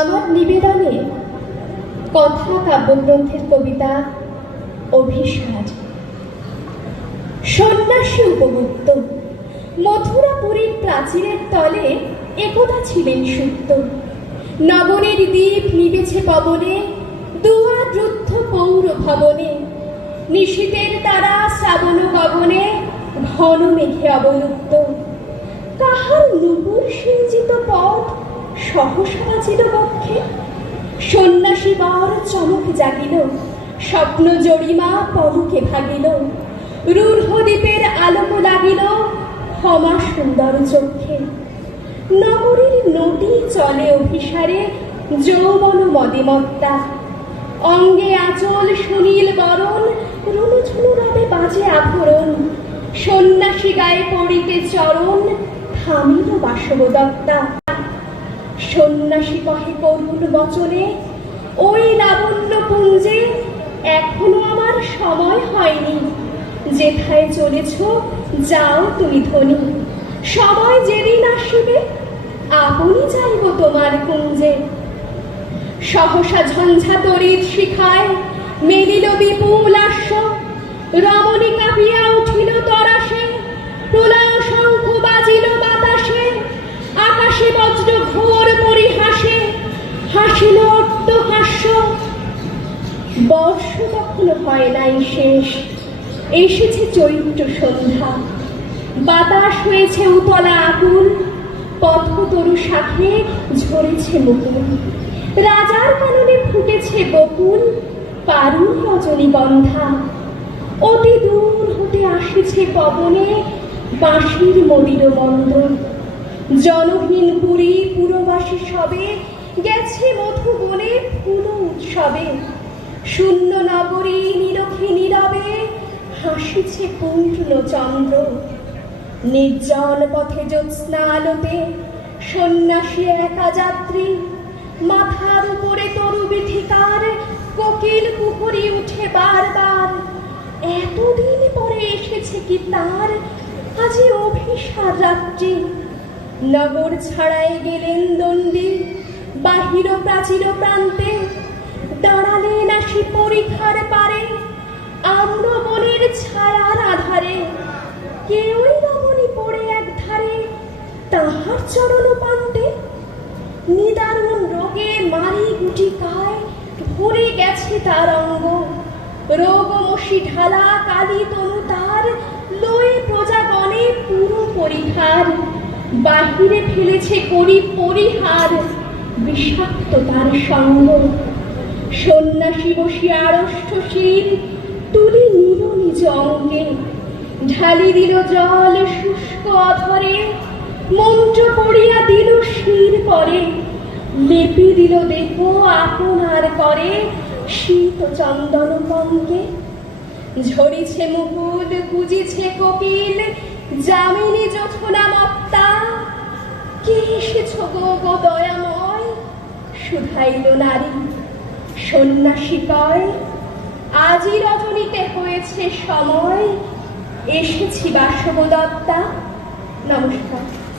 আমার নিবেদনে কথা কাব্যগ্রন্থের কবিতা অভিসার। সন্ন্যাসী উপগুপ্ত মথুরাপুরীর প্রাচীরের তলে একদা ছিলেন সুপ্ত। নগরের দ্বীপ নিবেছে পবনে, দুয়ার রুদ্ধ পৌর ভবনে। নিশীতের তারা শ্রাবণ গগনে ঘন মেঘে অবলুপ্ত। কাহার নুপুর পথ সহসা বক্ষে সন্ন্যাসী বর চমক জাগিল, স্বপ্ন জরিমা পরকে ভাগিল রূঢ় দ্বীপের আলোক লাগিল ক্ষমা সুন্দর চক্ষে। নগরীর নদী চলে অভিসারে যৌবন মদিমত্তা। অঙ্গে আচল সুনীল বরণ রুনুঝুনু বাজে আভরণ। সন্ন্যাসী গায়ে পড়িতে চরণ, থামিল বাসবদত্তা। সন্ন্যাসী কহে করুণ বচনে, ওই লাবণ্য পুঞ্জে এখনও আমার সময় হয়নি। যেথায় চলেছ, যাও তুমি ধনী। সময় যেদিন আসিবে, আপনি যাইব তোমার কুঞ্জে। সহসা ঝঞ্ঝা তরিত শিখায়, মেলিল বিপুল আশ্ব। রমণী কাঁপিয়া হাস্য বর্ষ তখন হয় নাই শেষ। এসেছে চৈত্র সন্ধ্যা। বাতাস হয়েছে উতলা আকুল পথতরু শাখে ঝরেছে মুকুল। রাজার কাননে ফুটেছে বকুল পারুল রজনীগন্ধা অতি দূর হতে আসিছে পবনে বাঁশির মদির মন্দ জনহীন পুরী পুরবাসী সবে গেছে মধুবনে উৎসবে শূন্য নগরী নিরখে নীরবে হাসিছে পূর্ণ চন্দ্র। নির্জন পথে জ্যোৎস্না আলোতে সন্ন্যাসী একা যাত্রী। মাথার উপরে তরু বিথিকার কোকিল কুহুরি উঠে বারবার। এতদিন পরে এসেছে কি তার? আজি অভিসার রাত্রি। নগর ছাড়াই গেলেন দণ্ডী বাহির প্রাচীর প্রান্তে। দাঁড়ালেন আসি পরীক্ষার পারে। আম্র বনের ছায়ার আধারে কেউই রমণী পড়ে এক ধারে তাহার চরণ পান্তে নিদারুণ রোগে মারি গুটি কায় ভরে গেছে তার অঙ্গ। রোগমসি ঢালা কালি তনু তার, লয়ে প্রজাগণে পুরো পরিহার। বাহিরে ফেলেছে করি পরিহার, বিষাক্ত তার সঙ্গ। সন্ন্যাসী বসি আড়ষ্ট শির তুলি নিল নিজ অঙ্গে। ঢালি দিল জল শুষ্ক অধরে মন্ত্র পড়িয়া দিল শির পরে। লেপি দিল দেহ আপনার করে শীত চন্দন কঙ্কে। ঝরিছে মুকুল কুজিছে কপিল যামিনী যথনা মত্তা কে এসেছ গো গো দয়াময়? শুধাইল নারী। সন্ন্যাসী কয় আজই রজনীতে হয়েছে সময়। এসেছি বাসবদত্তা। নমস্কার।